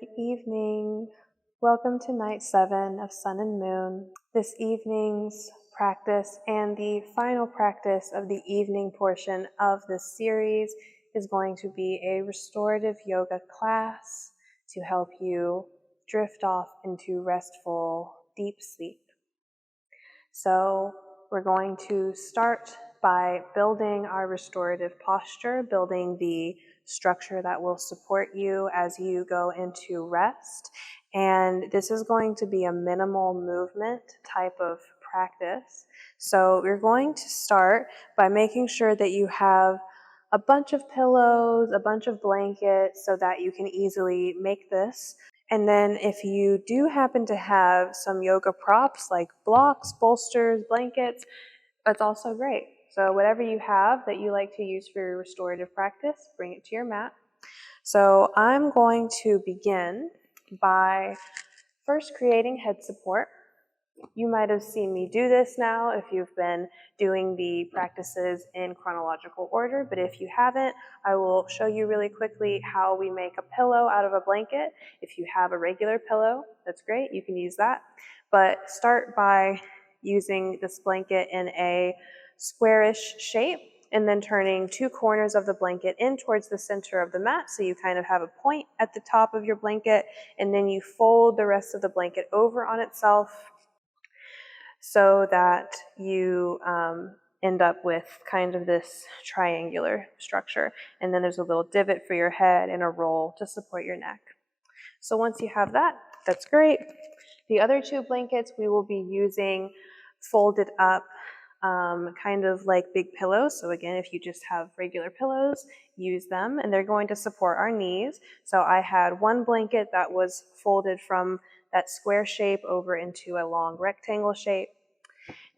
Good evening. Welcome to night 7 of Sun and Moon. This evening's practice and the final practice of the evening portion of this series is going to be a restorative yoga class to help you drift off into restful, deep sleep. So we're going to start by building our restorative posture, building the structure that will support you as you go into rest. And this is going to be a minimal movement type of practice. So we're going to start by making sure that you have a bunch of pillows, a bunch of blankets, so that you can easily make this. And then if you do happen to have some yoga props like blocks, bolsters, blankets, that's also great. So whatever you have that you like to use for your restorative practice, bring it to your mat. So I'm going to begin by first creating head support. You might have seen me do this now if you've been doing the practices in chronological order, but if you haven't, I will show you really quickly how we make a pillow out of a blanket. If you have a regular pillow, that's great, you can use that. But start by using this blanket in a squarish shape and then turning two corners of the blanket in towards the center of the mat, so you kind of have a point at the top of your blanket, and then you fold the rest of the blanket over on itself so that you end up with kind of this triangular structure. And then there's a little divot for your head and a roll to support your neck. So once you have that, that's great. The other two blankets we will be using folded up kind of like big pillows. So again, if you just have regular pillows, use them, and they're going to support our knees. So I had one blanket that was folded from that square shape over into a long rectangle shape,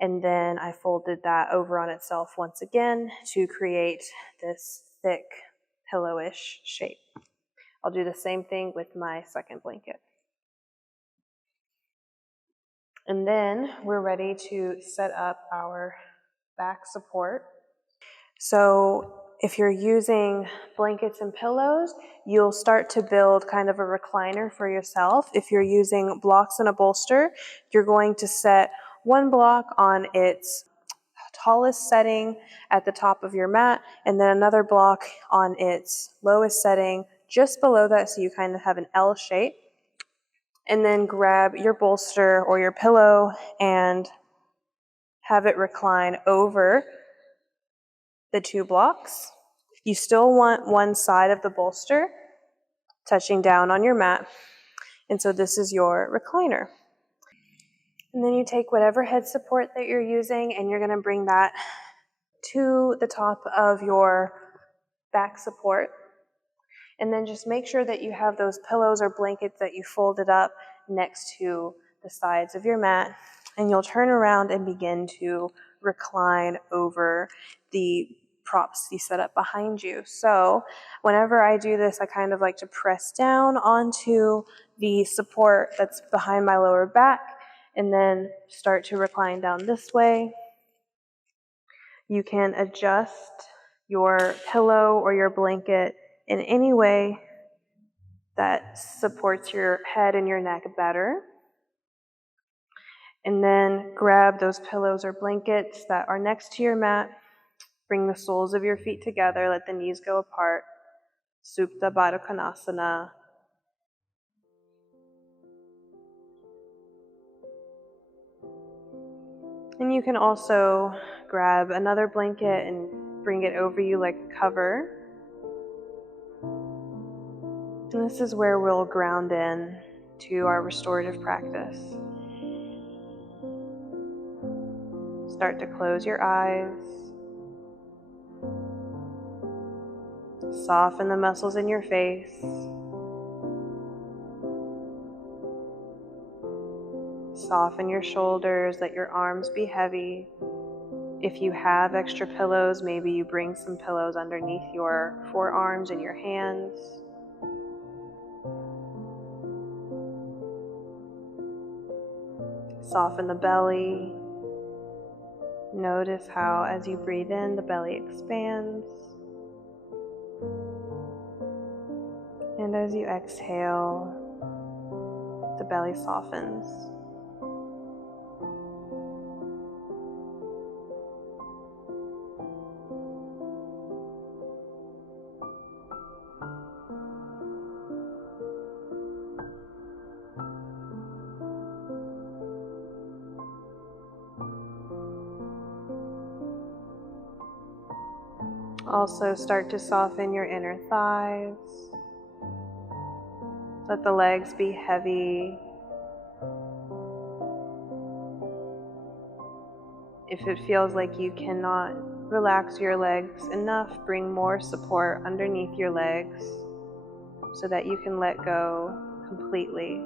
and then I folded that over on itself once again to create this thick pillowish shape. I'll do the same thing with my second blanket. And then we're ready to set up our back support. So if you're using blankets and pillows, you'll start to build kind of a recliner for yourself. If you're using blocks and a bolster, you're going to set one block on its tallest setting at the top of your mat, and then another block on its lowest setting just below that, so you kind of have an L shape. And then grab your bolster or your pillow and have it recline over the two blocks. You still want one side of the bolster touching down on your mat, and so this is your recliner. And then you take whatever head support that you're using and you're going to bring that to the top of your back support. And then just make sure that you have those pillows or blankets that you folded up next to the sides of your mat, and you'll turn around and begin to recline over the props you set up behind you. So whenever I do this, I kind of like to press down onto the support that's behind my lower back and then start to recline down this way. You can adjust your pillow or your blanket in any way that supports your head and your neck better. And then grab those pillows or blankets that are next to your mat. Bring the soles of your feet together, let the knees go apart. Supta Baddha Konasana. And you can also grab another blanket and bring it over you like a cover. And this is where we'll ground in to our restorative practice. Start to close your eyes. Soften the muscles in your face. Soften your shoulders, let your arms be heavy. If you have extra pillows, maybe you bring some pillows underneath your forearms and your hands. Soften the belly. Notice how as you breathe in, the belly expands. And as you exhale, belly softens. Also start to soften your inner thighs. Let the legs be heavy. If it feels like you cannot relax your legs enough, bring more support underneath your legs so that you can let go completely.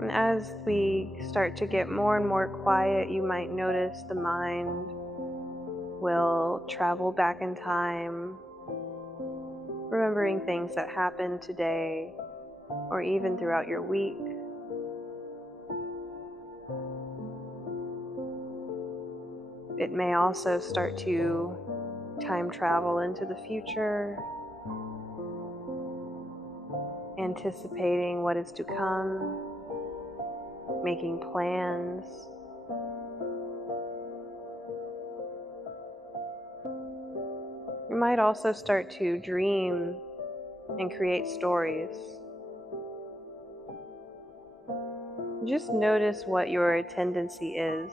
And as we start to get more and more quiet, you might notice the mind will travel back in time, remembering things that happened today or even throughout your week. It may also start to time travel into the future, anticipating what is to come, making plans. You might also start to dream and create stories. Just notice what your tendency is.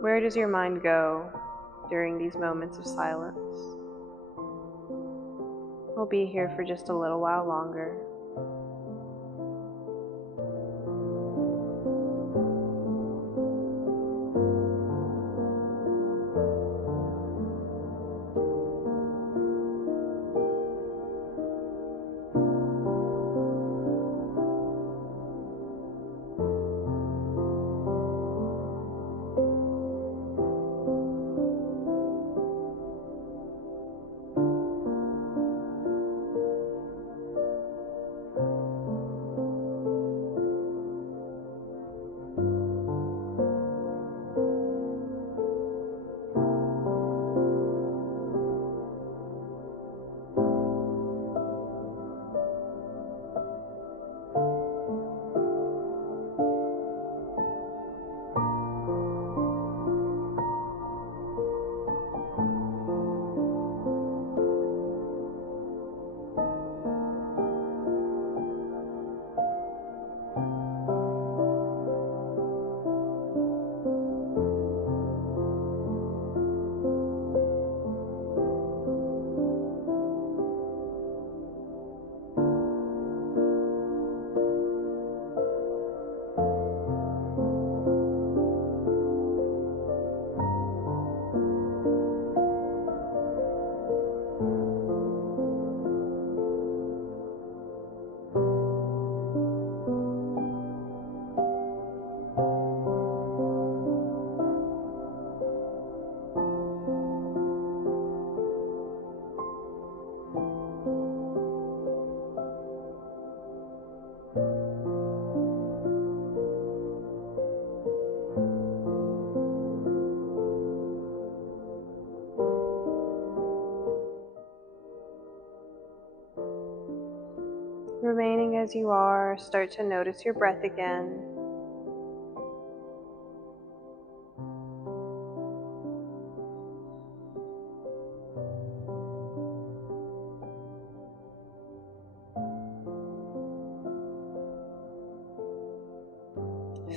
Where does your mind go during these moments of silence? We'll be here for just a little while longer. Remaining as you are, start to notice your breath again.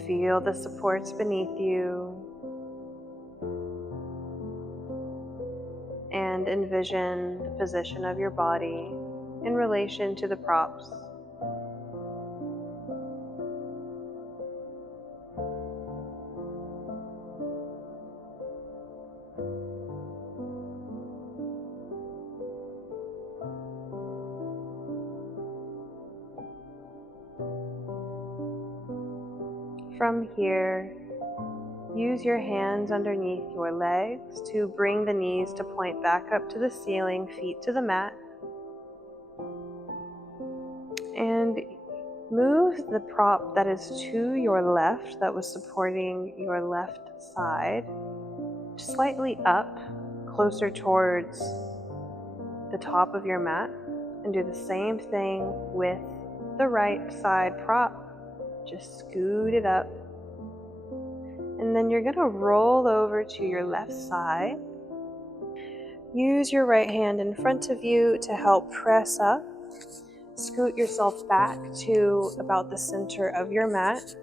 Feel the supports beneath you and envision the position of your body in relation to the props. From here, Use your hands underneath your legs to bring the knees to point back up to the ceiling, feet to the mat. And move the prop that is to your left, that was supporting your left side, slightly up, closer towards the top of your mat. And do the same thing with the right side prop. Just scoot it up. And then you're going to roll over to your left side. Use your right hand in front of you to help press up. Scoot yourself back to about the center of your mat.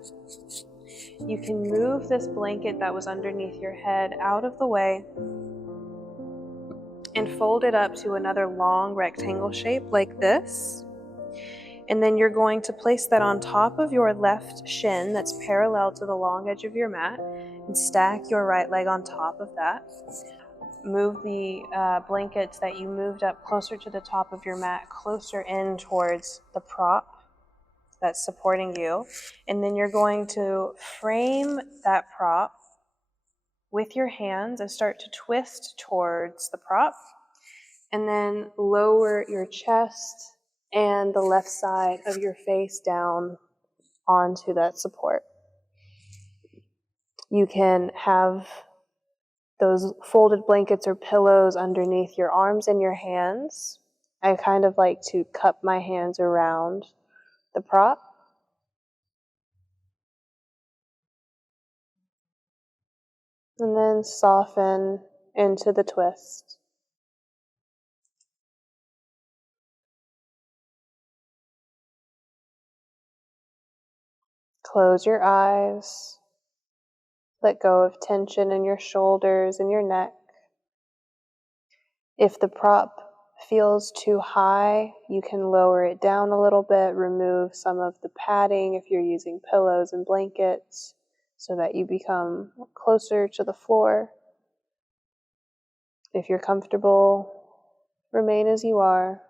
You can move this blanket that was underneath your head out of the way and fold it up to another long rectangle shape like this. And then you're going to place that on top of your left shin that's parallel to the long edge of your mat and stack your right leg on top of that. Move the blankets that you moved up closer to the top of your mat, closer in towards the prop that's supporting you. And then you're going to frame that prop with your hands and start to twist towards the prop. And then lower your chest and the left side of your face down onto that support. You can have those folded blankets or pillows underneath your arms and your hands. I kind of like to cup my hands around the prop. And then soften into the twist. Close your eyes. Let go of tension in your shoulders and your neck. If the prop feels too high, you can lower it down a little bit, remove some of the padding if you're using pillows and blankets so that you become closer to the floor. If you're comfortable, remain as you are.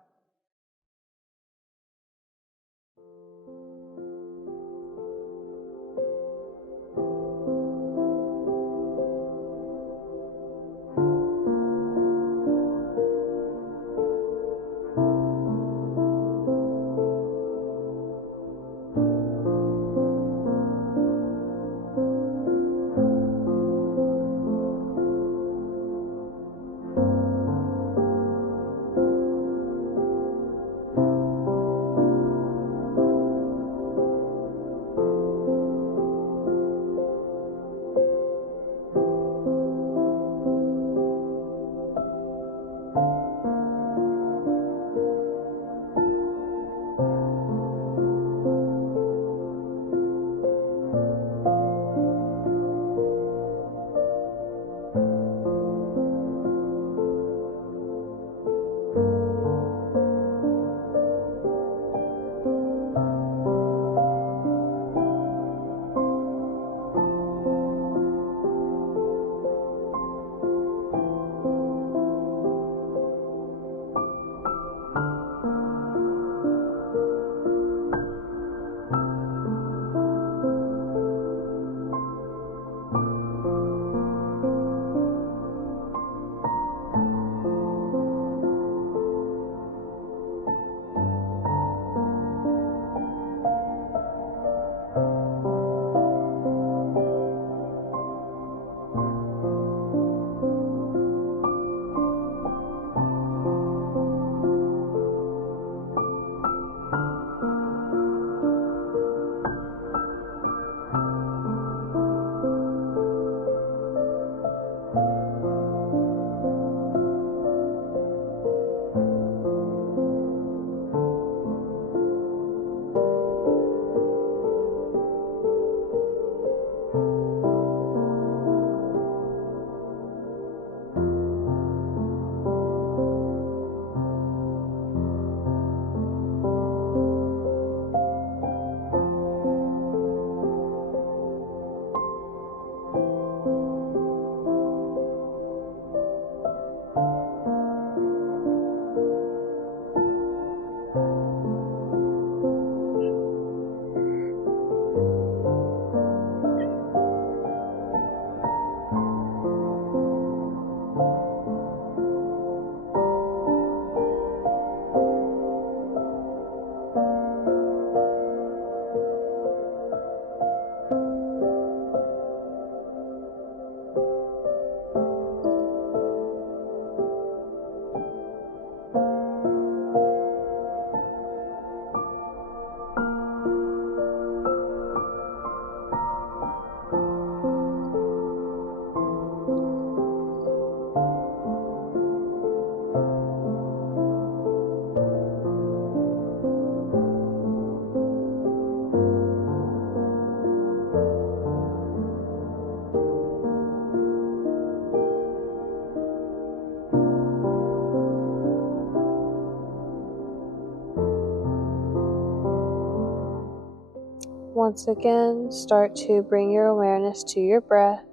Once again, start to bring your awareness to your breath.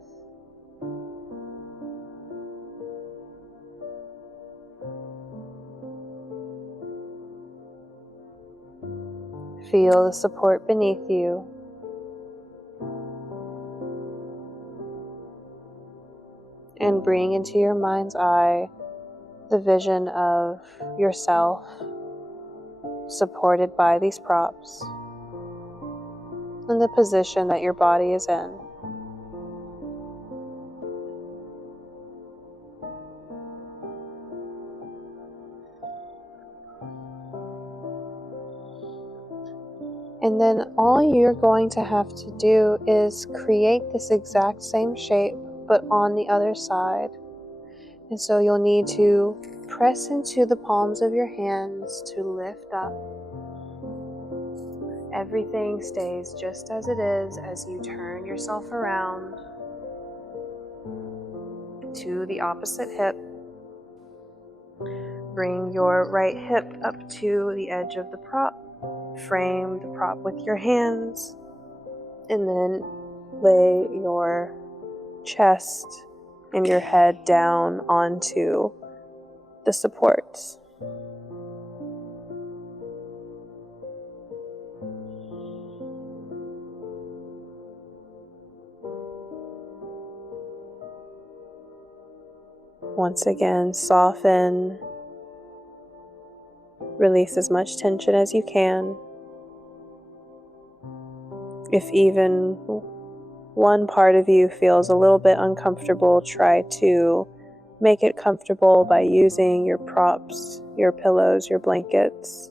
Feel the support beneath you. And bring into your mind's eye the vision of yourself supported by these props and the position that your body is in. And then all you're going to have to do is create this exact same shape, but on the other side. And so you'll need to press into the palms of your hands to lift up. Everything stays just as it is as you turn yourself around to the opposite hip. Bring your right hip up to the edge of the prop. Frame the prop with your hands. And then lay your chest and your head down onto the supports. Once again, soften. Release as much tension as you can. If even one part of you feels a little bit uncomfortable, try to make it comfortable by using your props, your pillows, your blankets.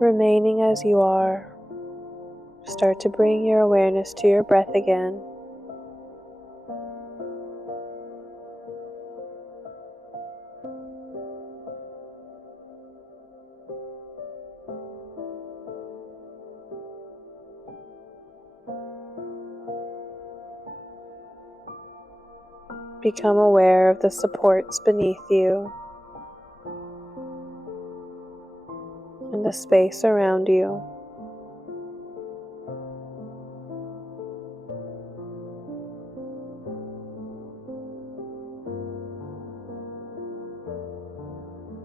Remaining as you are, start to bring your awareness to your breath again. Become aware of the supports beneath you and the space around you.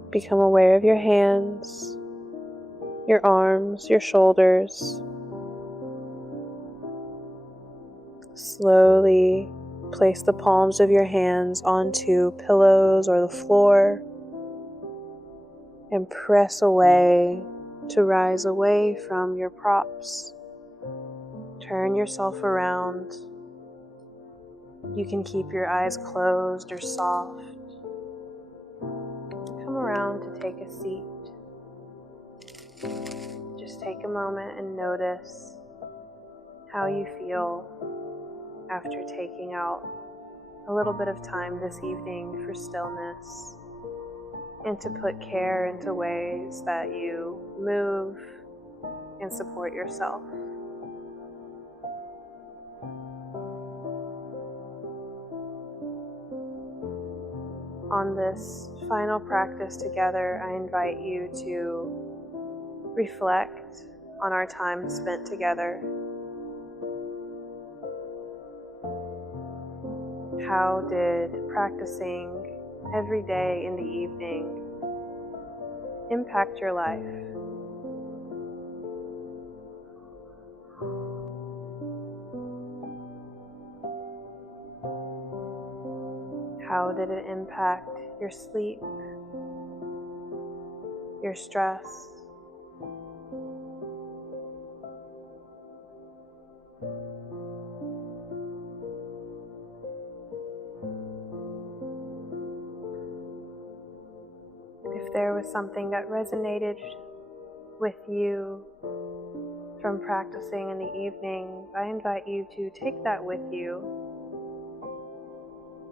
Become aware of your hands, your arms, your shoulders. Slowly place the palms of your hands onto pillows or the floor and press away to rise away from your props. Turn yourself around. You can keep your eyes closed or soft. Come around to take a seat. Just take a moment and notice how you feel after taking out a little bit of time this evening for stillness and to put care into ways that you move and support yourself. On this final practice together, I invite you to reflect on our time spent together. How did practicing every day in the evening impact your life? How did it impact your sleep, your stress? If there was something that resonated with you from practicing in the evening, I invite you to take that with you.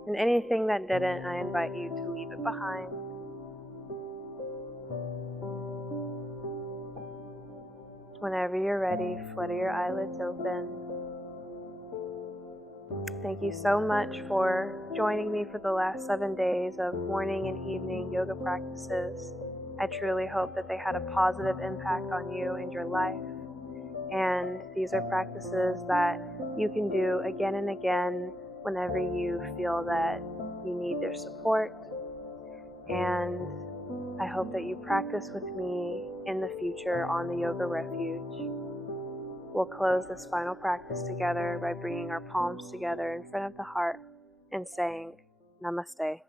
And anything that didn't, I invite you to leave it behind. Whenever you're ready, flutter your eyelids open. Thank you so much for joining me for the last 7 days of morning and evening yoga practices. I truly hope that they had a positive impact on you and your life. And these are practices that you can do again and again whenever you feel that you need their support. And I hope that you practice with me in the future on the Yoga Refuge. We'll close this final practice together by bringing our palms together in front of the heart and saying, Namaste.